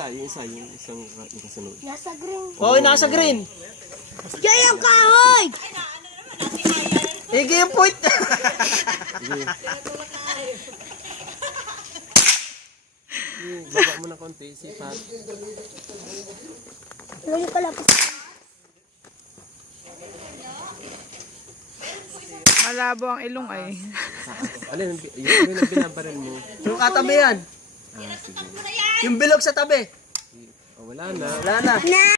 yung isang yung kasunod. Nasa green. Oo, nasa green. Diyan yung kahoy! Igi yung point. Baba mo na konti, sipat. Ngayon ka lang. Malabo ang ilong ay. Alin, yung binabaril mo. Yung katabi yan. Ah, sige. Yung bilog sa tabi. Oh, wala na. Wala na.